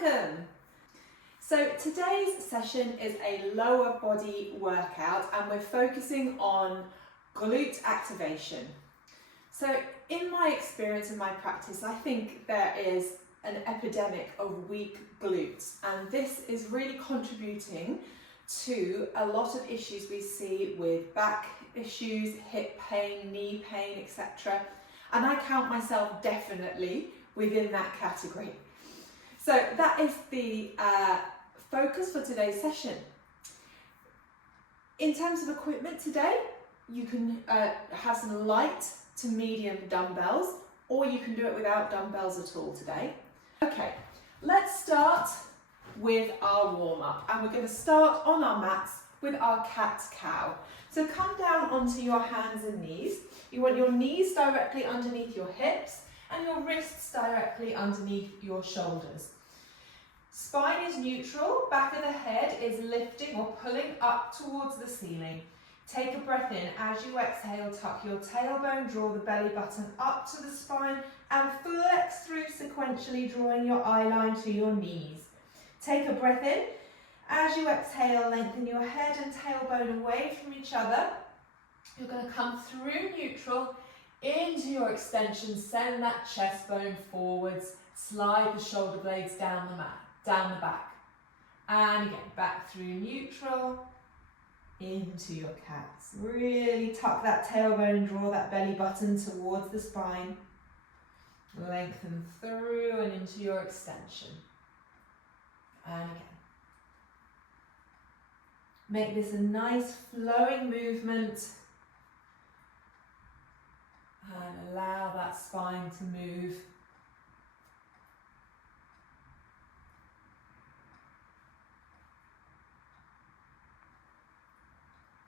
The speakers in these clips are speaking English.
welcome. So today's session is a lower body workout and we're focusing on glute activation. So in my experience and my practice, I think there is an epidemic of weak glutes, and this is really contributing to a lot of issues we see with back issues, hip pain, knee pain, etc. And I count myself definitely within that category. So that is the focus for today's session. In terms of equipment today, you can have some light to medium dumbbells, or you can do it without dumbbells at all today. Okay, let's start with our warm-up, and we're going to start on our mats with our cat-cow. So come down onto your hands and knees. You want your knees directly underneath your hips and your wrists directly underneath your shoulders. Spine is neutral, back of the head is lifting or pulling up towards the ceiling. Take a breath in. As you exhale, tuck your tailbone, draw the belly button up to the spine and flex through sequentially, drawing your eye line to your knees. Take a breath in. As you exhale, lengthen your head and tailbone away from each other. You're going to come through neutral into your extension, send that chest bone forwards, slide the shoulder blades down the back. And again, back through neutral, into your cats. Really tuck that tailbone and draw that belly button towards the spine. Lengthen through and into your extension. And again. Make this a nice flowing movement. And allow that spine to move.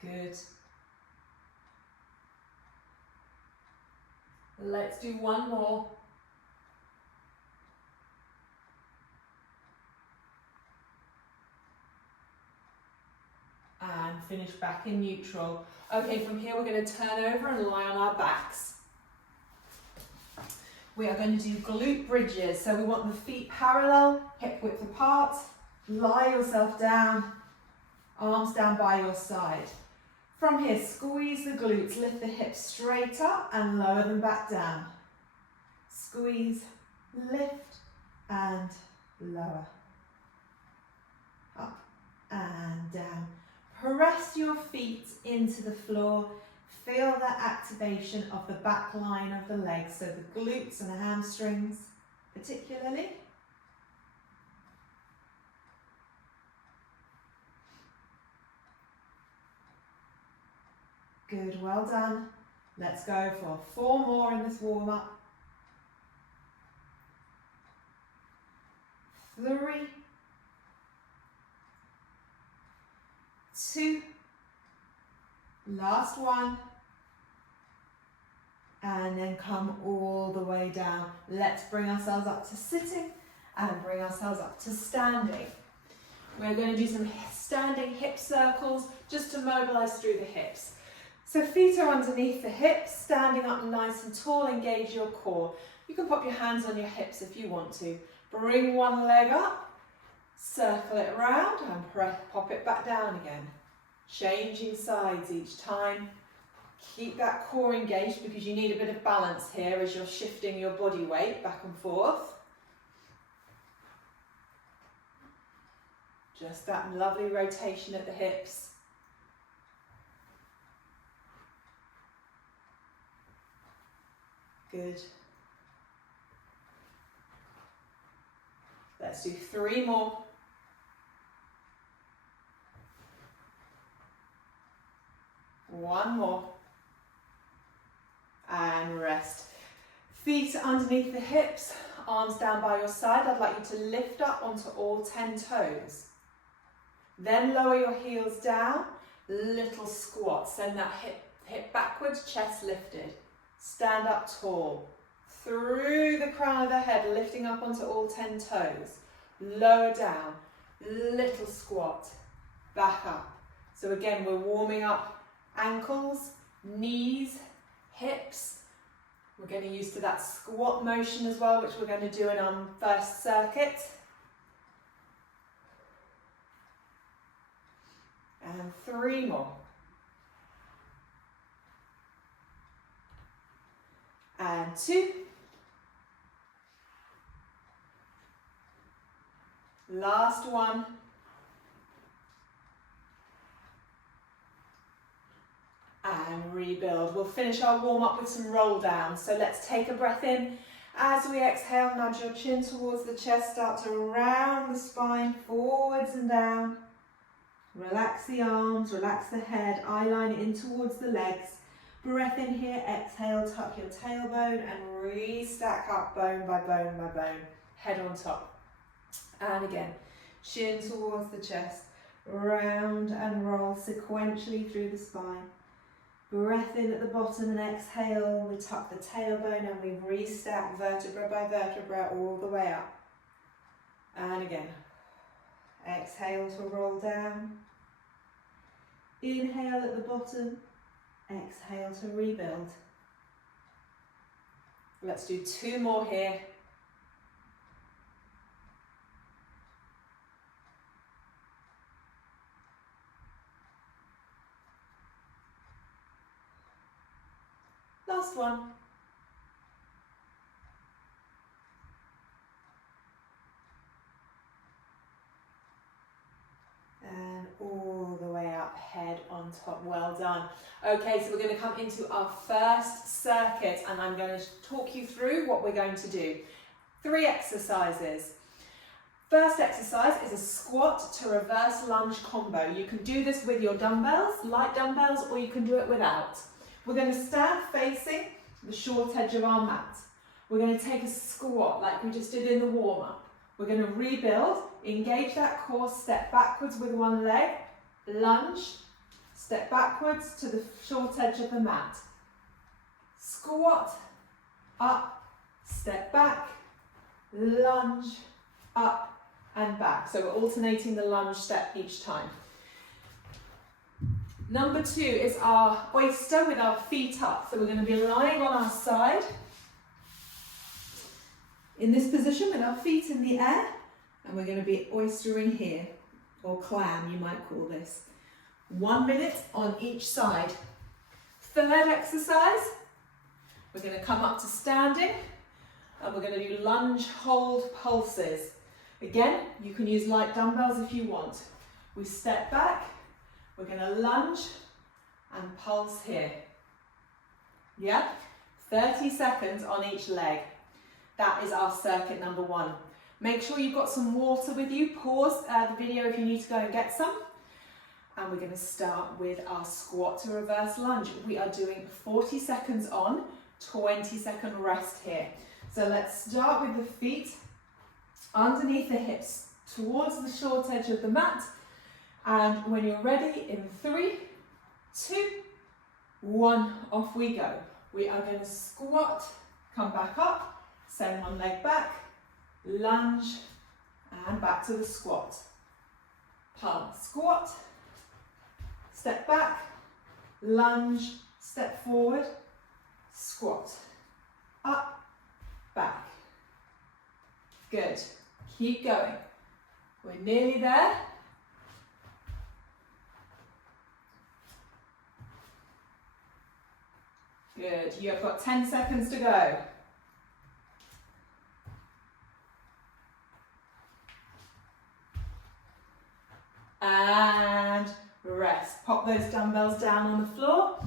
Good. Let's do one more. And finish back in neutral. Okay, from here we're going to turn over and lie on our backs. We are going to do glute bridges. So we want the feet parallel, hip width apart. Lie yourself down, arms down by your side. From here, squeeze the glutes, lift the hips straight up and lower them back down. Squeeze, lift and lower. Up and down. Press your feet into the floor. Feel that activation of the back line of the legs, so the glutes and the hamstrings particularly. Good, well done. Let's go for 4 more in this warm-up. 3, 2, last one, and then come all the way down. Let's bring ourselves up to sitting and bring ourselves up to standing. We're going to do some standing hip circles just to mobilize through the hips. So feet are underneath the hips, standing up nice and tall, engage your core. You can pop your hands on your hips if you want to. Bring one leg up, circle it around and pop it back down again. Changing sides each time. Keep that core engaged because you need a bit of balance here as you're shifting your body weight back and forth. Just that lovely rotation at the hips. Good. Let's do 3 more. One more. And rest. Feet underneath the hips, arms down by your side. I'd like you to lift up onto all 10 toes. Then lower your heels down, little squat. Send that hip backwards, chest lifted. Stand up tall. Through the crown of the head, lifting up onto all 10 toes. Lower down, little squat. Back up. So again, we're warming up ankles, knees, hips. We're getting used to that squat motion as well, which we're going to do in our first circuit. And 3 more. And 2. Last one. And rebuild. We'll finish our warm up with some roll down. So let's take a breath in. As we exhale, nudge your chin towards the chest, start to round the spine, forwards and down. Relax the arms, relax the head, eye line in towards the legs. Breath in here, exhale, tuck your tailbone and restack up bone by bone by bone. Head on top. And again, chin towards the chest, round and roll sequentially through the spine. Breath in at the bottom and exhale, we tuck the tailbone and we restack vertebra by vertebra all the way up. And again, exhale to roll down. Inhale at the bottom, exhale to rebuild. Let's do 2 more here. Last one. And all the way up, head on top, well done. Okay, so we're going to come into our first circuit and I'm going to talk you through what we're going to do. 3 exercises. First exercise is a squat to reverse lunge combo. You can do this with your dumbbells, light dumbbells, or you can do it without. We're going to stand facing the short edge of our mat. We're going to take a squat like we just did in the warm-up. We're going to rebuild, engage that core, step backwards with one leg, lunge, step backwards to the short edge of the mat. Squat, up, step back, lunge, up and back. So we're alternating the lunge step each time. Number 2 is our oyster with our feet up. So we're going to be lying on our side in this position with our feet in the air, and we're going to be oystering here, or clam you might call this. 1 minute on each side. Third exercise, we're going to come up to standing and we're going to do lunge hold pulses. Again, you can use light dumbbells if you want. We step back. We're going to lunge and pulse here. Yeah? 30 seconds on each leg. That is our circuit number 1. Make sure you've got some water with you. Pause the video if you need to go and get some. And we're going to start with our squat to reverse lunge. We are doing 40 seconds on, 20-second rest here. So let's start with the feet underneath the hips, towards the short edge of the mat. And when you're ready, in 3, 2, 1, off we go. We are going to squat, come back up, send one leg back, lunge, and back to the squat. Palm, squat, step back, lunge, step forward, squat, up, back. Good. Keep going. We're nearly there. Good. You have got 10 seconds to go. And rest. Pop those dumbbells down on the floor.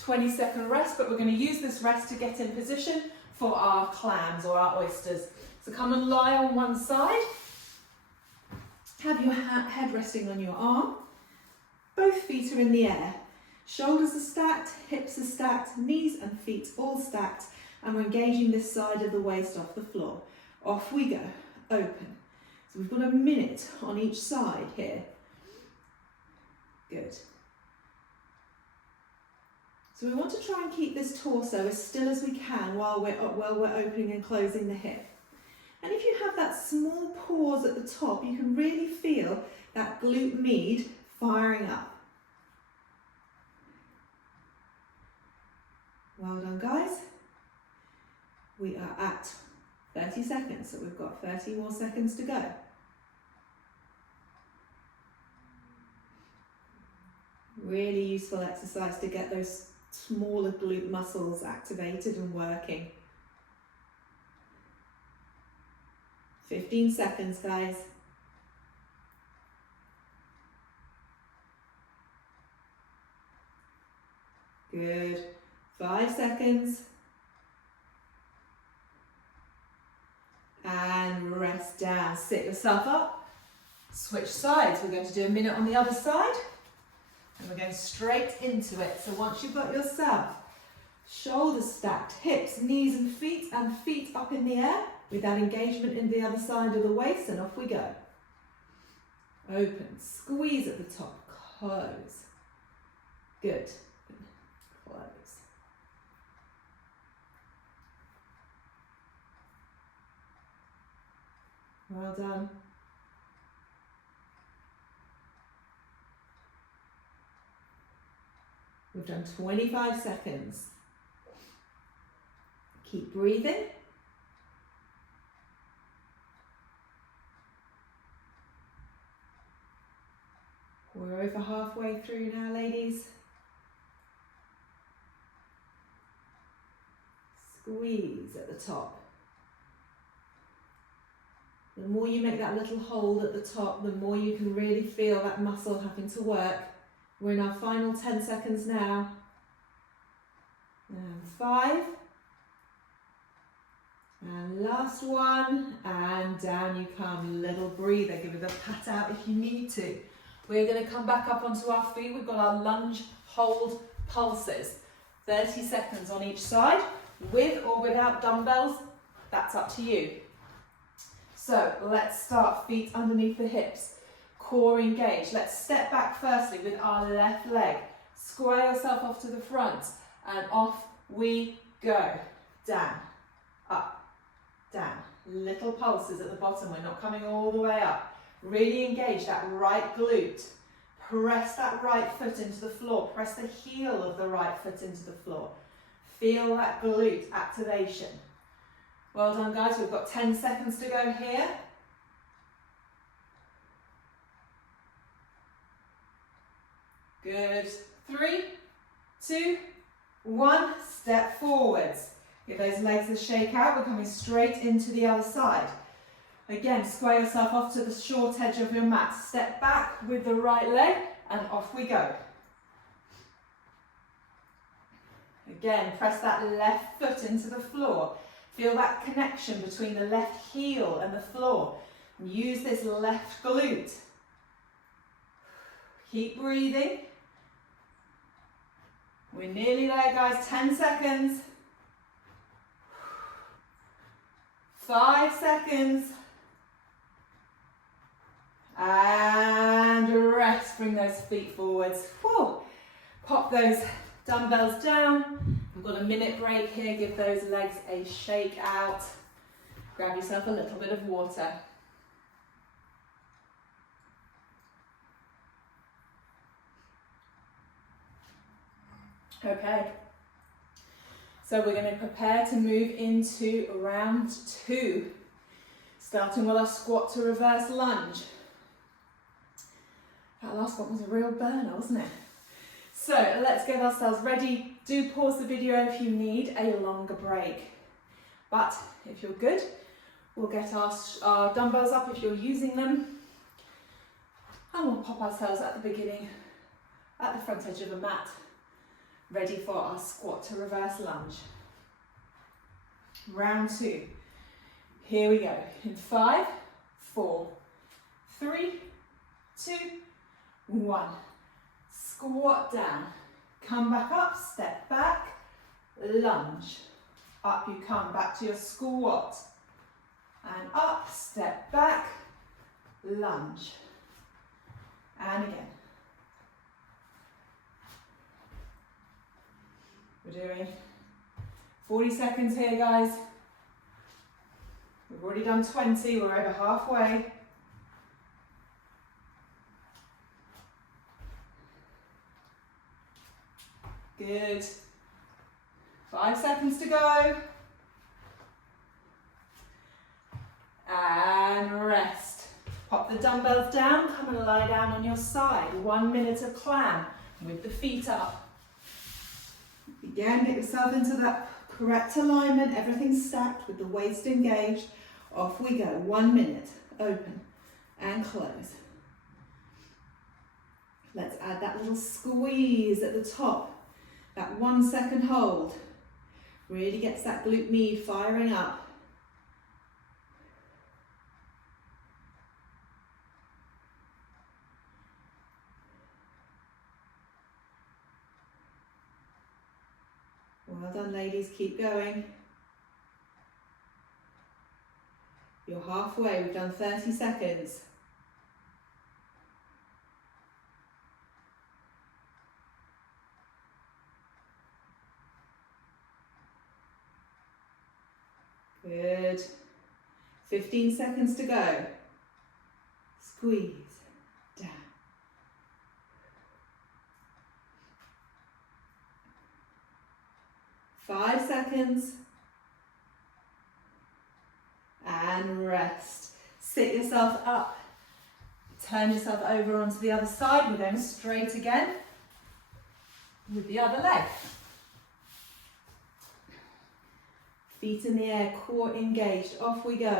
20-second rest, but we're going to use this rest to get in position for our clams or our oysters. So come and lie on one side. Have your head resting on your arm. Both feet are in the air. Shoulders are stacked, hips are stacked, knees and feet all stacked, and we're engaging this side of the waist off the floor. Off we go, open. So we've got a minute on each side here. Good. So we want to try and keep this torso as still as we can while we're opening and closing the hip. And if you have that small pause at the top, you can really feel that glute med firing up. Well done, guys. We are at 30 seconds, so we've got 30 more seconds to go. Really useful exercise to get those smaller glute muscles activated and working. 15 seconds, guys. Good. 5 seconds. And rest down. Sit yourself up. Switch sides. We're going to do a minute on the other side. And we're going straight into it. So once you've got yourself shoulders stacked, hips, knees and feet up in the air with that engagement in the other side of the waist, and off we go. Open, squeeze at the top, close. Good. Close. Well done. We've done 25 seconds. Keep breathing. We're over halfway through now, ladies. Squeeze at the top. The more you make that little hold at the top, the more you can really feel that muscle having to work. We're in our final 10 seconds now. And 5. And last one. And down you come. Little breather. Give it a pat out if you need to. We're going to come back up onto our feet. We've got our lunge, hold, pulses. 30 seconds on each side. With or without dumbbells, that's up to you. So let's start feet underneath the hips. Core engaged. Let's step back firstly with our left leg. Square yourself off to the front and off we go. Down, up, down. Little pulses at the bottom. We're not coming all the way up. Really engage that right glute. Press that right foot into the floor. Press the heel of the right foot into the floor. Feel that glute activation. Well done, guys. We've got 10 seconds to go here. Good. 3, 2, 1. Step forwards. Give those legs a shake out. We're coming straight into the other side. Again, square yourself off to the short edge of your mat. Step back with the right leg and off we go. Again, press that left foot into the floor. Feel that connection between the left heel and the floor. Use this left glute. Keep breathing. We're nearly there, guys. 10 seconds. 5 seconds. And rest. Bring those feet forwards. Whew. Pop those dumbbells down. We've got a minute break here. Give those legs a shake out. Grab yourself a little bit of water. Okay. So we're going to prepare to move into round 2. Starting with our squat to reverse lunge. That last one was a real burner, wasn't it? So let's get ourselves ready. Do pause the video if you need a longer break. But if you're good, we'll get our dumbbells up if you're using them. And we'll pop ourselves at the beginning, at the front edge of the mat, ready for our squat to reverse lunge. Round 2. Here we go. In 5, 4, 3, 2, 1. Squat down. Come back up, step back, lunge. Up you come, back to your squat. And up, step back, lunge. And again. We're doing 40 seconds here, guys. We've already done 20, we're over halfway. Good. 5 seconds to go. And rest. Pop the dumbbells down, come and lie down on your side. 1 minute of clam. with the feet up. Again, get yourself into that correct alignment, everything stacked with the waist engaged. Off we go, 1 minute, open and close. Let's add that little squeeze at the top, that 1 second hold. Really gets that glute med firing up. Well done, ladies, keep going. You're halfway, we've done 30 seconds. Good. 15 seconds to go. Squeeze down. 5 seconds. And rest. Sit yourself up. Turn yourself over onto the other side. We're going straight again with the other leg. Feet in the air, core engaged. Off we go.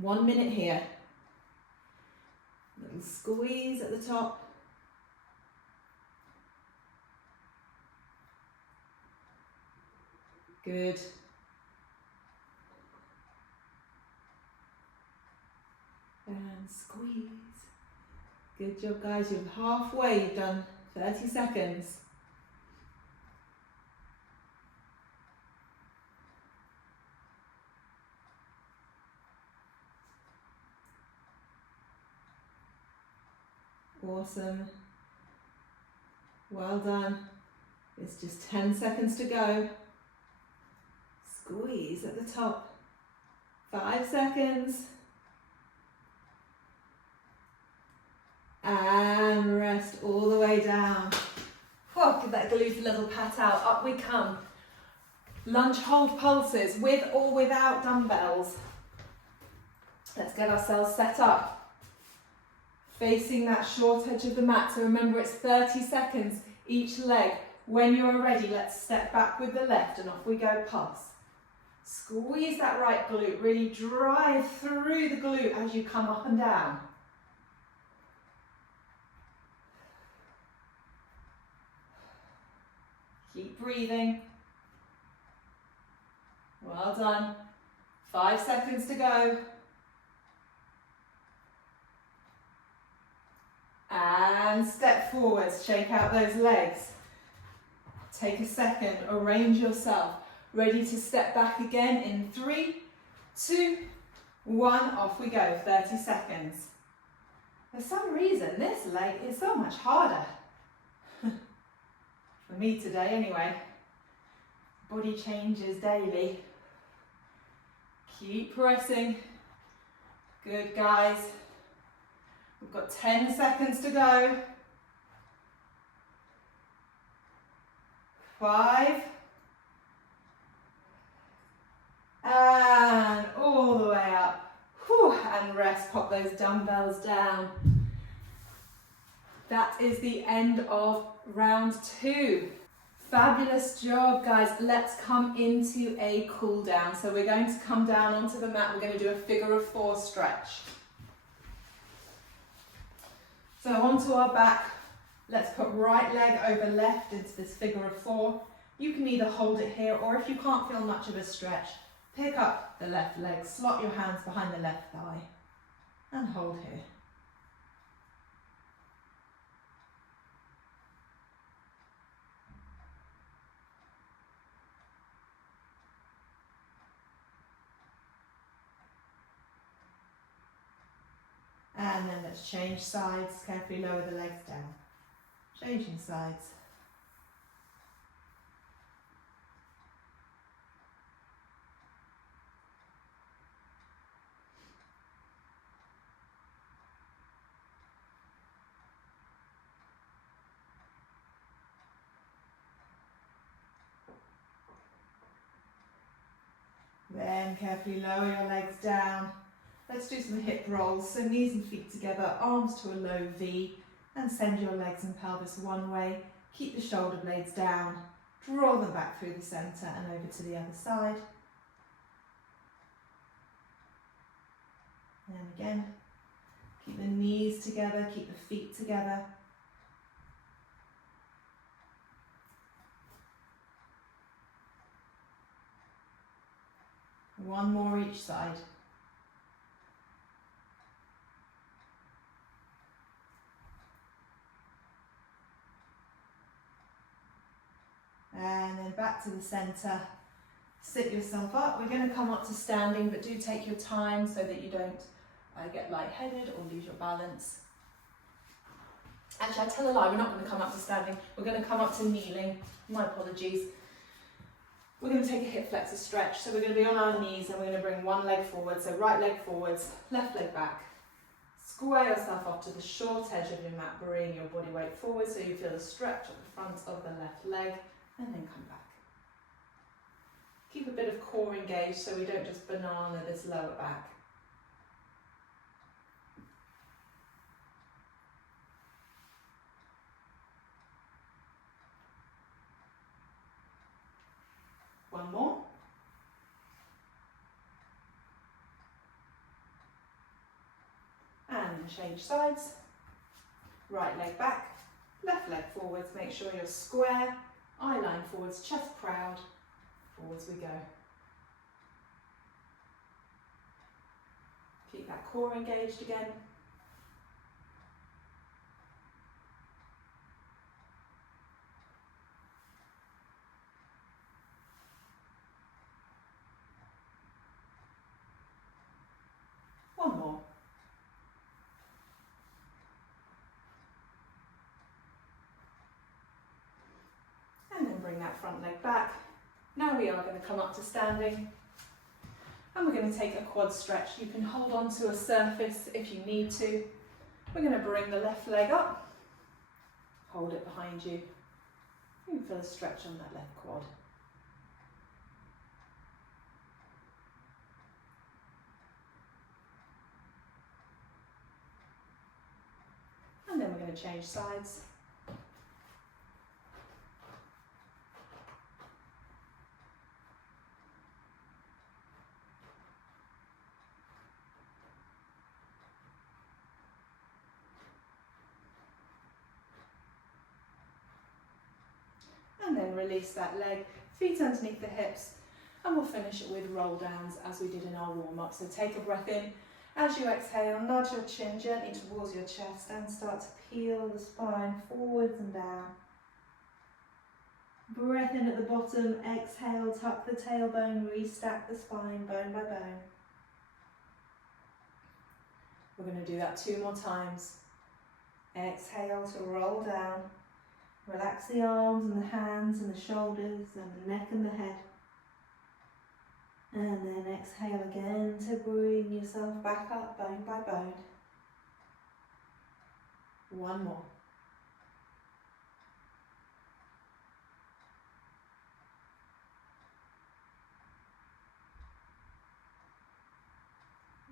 1 minute here. Little squeeze at the top. Good. And squeeze. Good job, guys. You're halfway. You've done 30 seconds. Awesome. Well done. It's just 10 seconds to go. Squeeze at the top. 5 seconds. And rest all the way down. Whoa, give that glute a little pat out. Up we come. Lunge hold pulses with or without dumbbells. Let's get ourselves set up. Facing that short edge of the mat. So remember, it's 30 seconds each leg. When you're ready, let's step back with the left and off we go pulse. Squeeze that right glute. Really drive through the glute as you come up and down. Keep breathing. Well done. 5 seconds to go. And step forwards, shake out those legs. Take a second, arrange yourself. Ready to step back again in 3, 2, 1, off we go, 30 seconds. For some reason, this leg is so much harder. For me today anyway. Body changes daily. Keep pressing. Good, guys. We've got 10 seconds to go. 5. And all the way up. Whew, and rest, pop those dumbbells down. That is the end of round 2. Fabulous job, guys. Let's come into a cool down. So we're going to come down onto the mat. We're going to do a figure of 4 stretch. So onto our back, let's put right leg over left into this figure of 4. You can either hold it here, or if you can't feel much of a stretch, pick up the left leg, slot your hands behind the left thigh, and hold here. And then let's change sides, carefully lower the legs down. Changing sides. Then carefully lower your legs down. Let's do some hip rolls, so knees and feet together, arms to a low V, and send your legs and pelvis one way. Keep the shoulder blades down, draw them back through the centre and over to the other side. And again, keep the knees together, keep the feet together. One more each side. And then back to the centre. Sit yourself up. We're going to come up to standing, but do take your time so that you don't get lightheaded or lose your balance. Actually, I tell a lie, we're not going to come up to standing. We're going to come up to kneeling. My apologies. We're going to take a hip flexor stretch. So we're going to be on our knees and we're going to bring one leg forward. So right leg forwards, left leg back. Square yourself off to the short edge of your mat. Bring your body weight forward so you feel the stretch at the front of the left leg. And then come back. Keep a bit of core engaged so we don't just banana this lower back. One more. And change sides. Right leg back, left leg forwards. Make sure you're square, eye line forwards, chest proud. Forwards we go. Keep that core engaged again. One more. And then bring that front leg back. Now we are going to come up to standing. And we're going to take a quad stretch. You can hold on to a surface if you need to. We're going to bring the left leg up. Hold it behind you. You can feel a stretch on that left quad. And then we're going to change sides. And then release that leg, feet underneath the hips, and we'll finish it with roll downs as we did in our warm-up. So take a breath in. As you exhale, nudge your chin gently towards your chest and start to peel the spine forwards and down. Breath in at the bottom, exhale, tuck the tailbone, restack the spine bone by bone. We're going to do that 2 more times. Exhale to roll down. Relax the arms and the hands and the shoulders and the neck and the head. And then exhale again to bring yourself back up bone by bone. One more.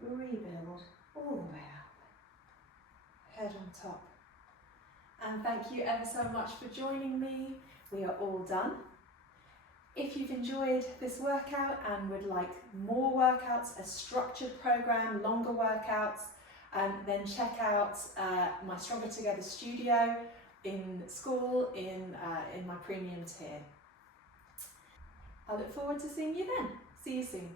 Rebuild all the way up. Head on top. And thank you ever so much for joining me. We are all done. If you've enjoyed this workout and would like more workouts, a structured program, longer workouts, then check out my Stronger Together studio in school in my premium tier. I look forward to seeing you then. See you soon.